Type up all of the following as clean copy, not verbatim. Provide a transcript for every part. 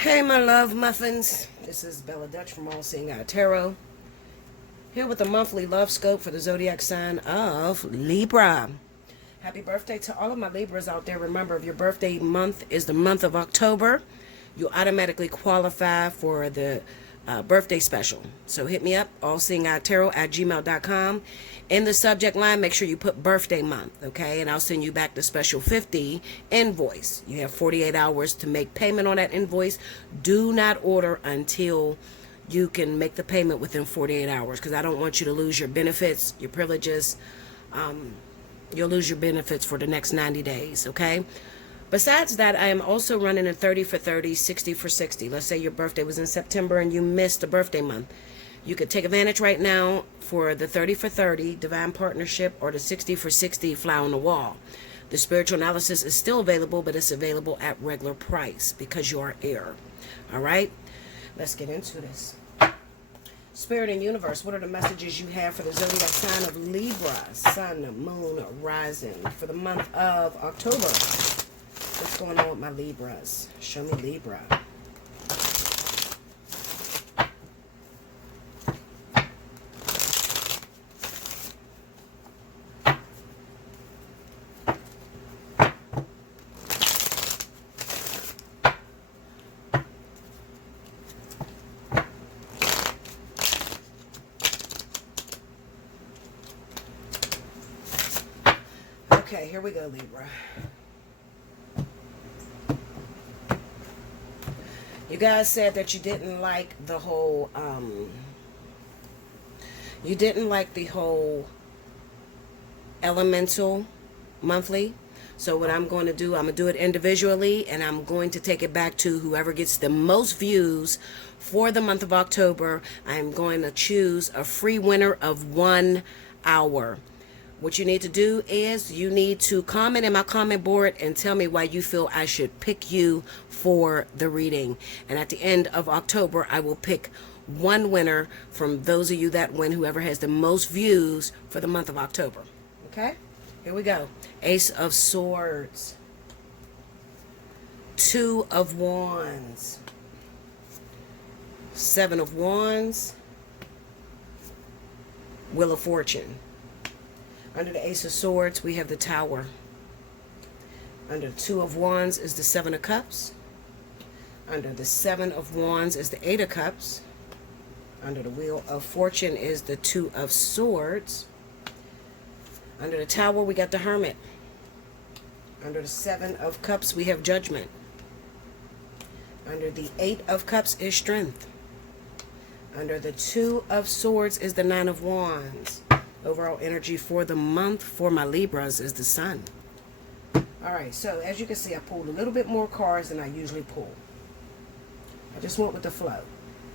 Hey, my love muffins. This is Bella Dutch from Allseeingeyetarot. Here with the monthly love scope for the zodiac sign of Libra. Happy birthday to all of my Libras out there. Remember, if your birthday month is the month of October, you automatically qualify for the birthday special. So hit me up, allseeingeyetarot@gmail.com. In the subject line, make sure you put birthday month, okay? And I'll send you back the special 50 invoice. You have 48 hours to make payment on that invoice. Do not order until you can make the payment within 48 hours because I don't want you to lose your benefits, your privileges. You'll lose your benefits for the next 90 days, okay? Besides that, I am also running a 30 for 30, 60 for 60. Let's say your birthday was in September and you missed a birthday month. You could take advantage right now for the 30 for 30, Divine Partnership, or the 60 for 60, Fly on the Wall. The spiritual analysis is still available, but it's available at regular price because you are heir. All right? Let's get into this. Spirit and universe, what are the messages you have for the zodiac sign of Libra, sun, moon, rising, for the month of October? What's going on with my Libras? Show me Libra. Okay, here we go, Libra. You guys said that you didn't like the whole, elemental monthly. So what I'm going to do, I'm going to do it individually, and I'm going to take it back to whoever gets the most views for the month of October. I'm going to choose a free winner of 1 hour. What you need to do is you need to comment in my comment board and tell me why you feel I should pick you for the reading. And at the end of October, I will pick one winner from those of you that win, whoever has the most views for the month of October. Okay? Here we go. Ace of Swords. 2 of Wands. 7 of Wands. Wheel of Fortune. Under the Ace of Swords, we have the Tower. Under the 2 of Wands is the 7 of Cups. Under the 7 of Wands is the 8 of Cups. Under the Wheel of Fortune is the 2 of Swords. Under the Tower, we got the Hermit. Under the 7 of Cups, we have Judgment. Under the 8 of Cups is Strength. Under the 2 of Swords is the 9 of Wands. Overall energy for the month for my Libras is the Sun. Alright, so as you can see, I pulled a little bit more cards than I usually pull. I just went with the flow.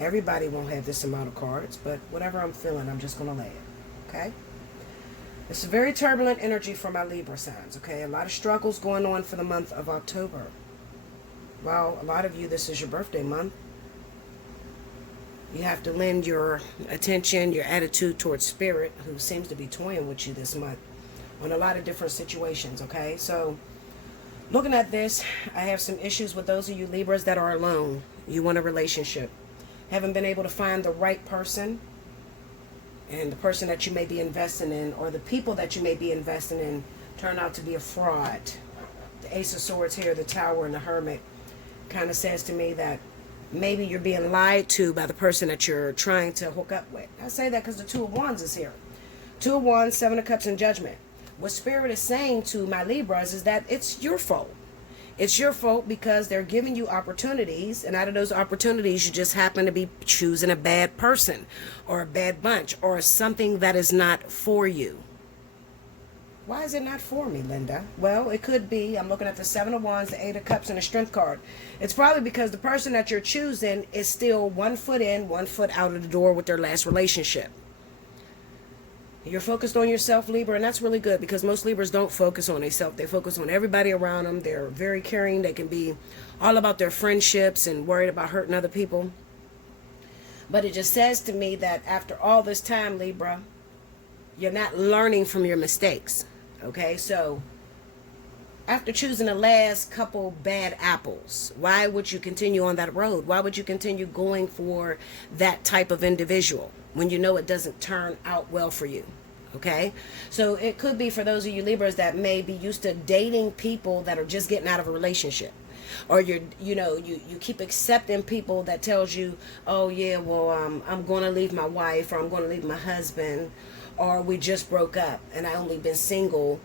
Everybody won't have this amount of cards, but whatever I'm feeling, I'm just going to lay it. Okay? It's a very turbulent energy for my Libra signs. Okay? A lot of struggles going on for the month of October. Well, a lot of you, this is your birthday month. You have to lend your attention, your attitude towards Spirit, who seems to be toying with you this month on a lot of different situations, okay? So, looking at this, I have some issues with those of you Libras that are alone. You want a relationship. Haven't been able to find the right person, and the person that you may be investing in, or the people that you may be investing in, turn out to be a fraud. The Ace of Swords here, the Tower, and the Hermit kind of says to me that maybe you're being lied to by the person that you're trying to hook up with. I say that because the 2 of Wands is here. 2 of Wands, 7 of Cups, and Judgment. What Spirit is saying to my Libras is that it's your fault. It's your fault because they're giving you opportunities, and out of those opportunities, you just happen to be choosing a bad person, or a bad bunch, or something that is not for you. Why is it not for me, Linda? Well, it could be, I'm looking at the 7 of Wands, the 8 of Cups, and the Strength card. It's probably because the person that you're choosing is still 1 foot in, 1 foot out of the door with their last relationship. You're focused on yourself, Libra, and that's really good because most Libras don't focus on themselves. They focus on everybody around them. They're very caring. They can be all about their friendships and worried about hurting other people. But it just says to me that after all this time, Libra, you're not learning from your mistakes. Okay, so After choosing the last couple bad apples, why would you continue on that road? Why would you continue going for that type of individual when you know it doesn't turn out well for you? Okay, so it could be for those of you Libras that may be used to dating people that are just getting out of a relationship, or you keep accepting people that tells you, oh yeah, well, I'm going to leave my wife, or I'm going to leave my husband, or we just broke up and I only been single,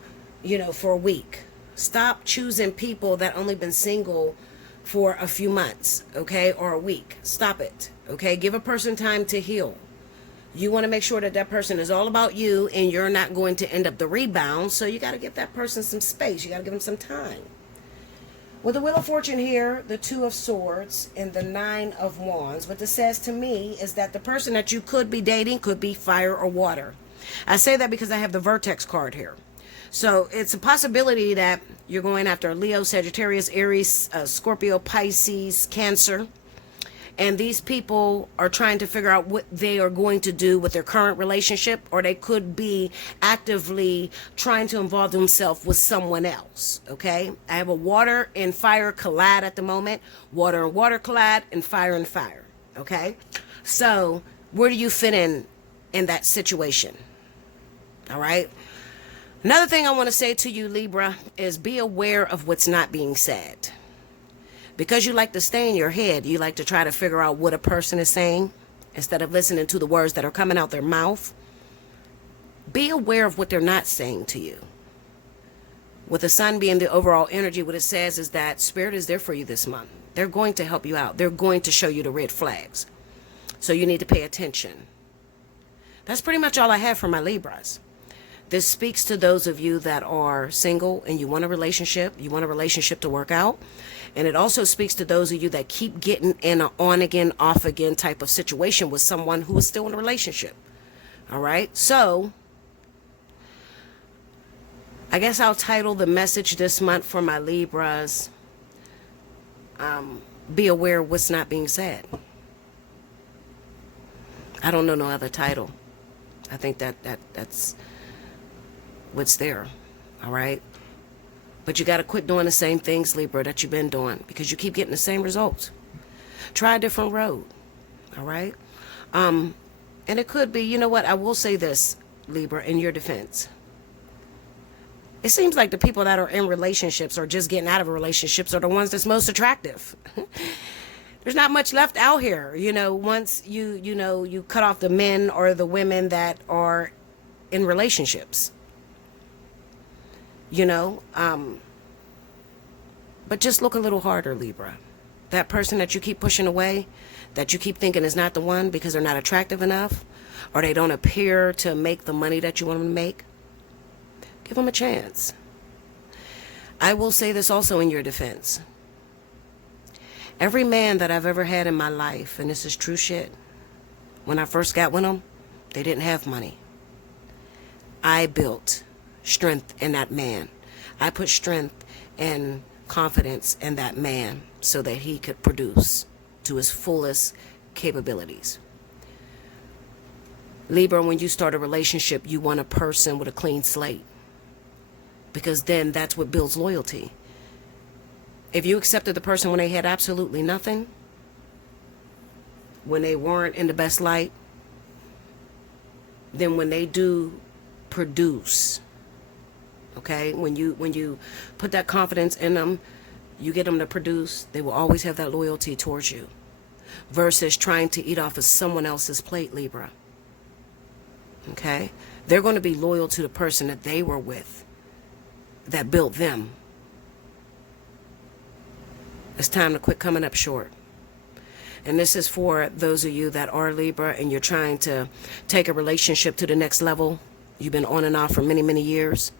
for a week. Stop choosing people that only been single for a few months, okay, or a week. Stop it, okay? Give a person time to heal. You want to make sure that that person is all about you and you're not going to end up the rebound, so you got to give that person some space. You got to give them some time. With the Wheel of Fortune here, the Two of Swords, and the Nine of Wands, what this says to me is that the person that you could be dating could be fire or water. I say that because I have the Vertex card here. So it's a possibility that you're going after Leo, Sagittarius, Aries, Scorpio, Pisces, Cancer. And these people are trying to figure out what they are going to do with their current relationship, or they could be actively trying to involve themselves with someone else. Okay? I have a water and fire collide at the moment. Water and water collide, and fire and fire. Okay? So where do you fit in that situation? All right? Another thing I want to say to you, Libra, is be aware of what's not being said. Because you like to stay in your head, you like to try to figure out what a person is saying instead of listening to the words that are coming out their mouth. Be aware of what they're not saying to you. With the sun being the overall energy, what it says is that Spirit is there for you this month. They're going to help you out. They're going to show you the red flags. So you need to pay attention. That's pretty much all I have for my Libras. This speaks to those of you that are single and you want a relationship to work out. And it also speaks to those of you that keep getting in an on again, off again type of situation with someone who is still in a relationship. All right. So I guess I'll title the message this month for my Libras, be aware of what's not being said. I don't know no other title. I think that's what's there. All right. But you got to quit doing the same things, Libra, that you've been doing, because you keep getting the same results. Try a different road. All right. And it could be, you know what? I will say this, Libra, in your defense. It seems like the people that are in relationships or just getting out of relationships are the ones that's most attractive. There's not much left out here. Once you cut off the men or the women that are in relationships. But just look a little harder, Libra. That person that you keep pushing away, that you keep thinking is not the one because they're not attractive enough, or they don't appear to make the money that you want them to make, give them a chance. I will say this also in your defense. Every man that I've ever had in my life, and this is true shit, when I first got with them, they didn't have money. I built strength in that man. I put strength and confidence in that man so that he could produce to his fullest capabilities. Libra, when you start a relationship, you want a person with a clean slate, because then that's what builds loyalty. If you accepted the person when they had absolutely nothing, when they weren't in the best light, then when they do produce, okay, when you put that confidence in them, you get them to produce, they will always have that loyalty towards you, versus trying to eat off of someone else's plate, Libra. Okay? They're going to be loyal to the person that they were with, that built them. It's time to quit coming up short. And this is for those of you that are Libra and you're trying to take a relationship to the next level. You've been on and off for many, many years.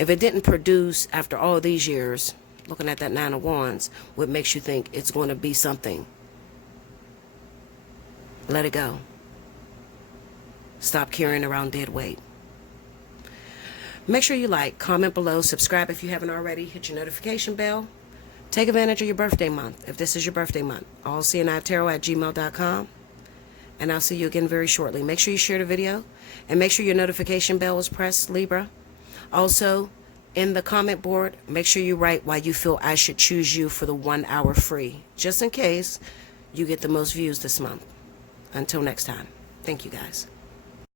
If it didn't produce after all these years, looking at that Nine of Wands, what makes you think it's going to be something? Let it go. Stop carrying around dead weight. Make sure you like, comment below, subscribe if you haven't already, hit your notification bell. Take advantage of your birthday month, if this is your birthday month. Allseeingeyetarot@gmail.com. And I'll see you again very shortly. Make sure you share the video, and make sure your notification bell is pressed, Libra. Also, in the comment board, make sure you write why you feel I should choose you for the 1 hour free, just in case you get the most views this month. Until next time, thank you guys.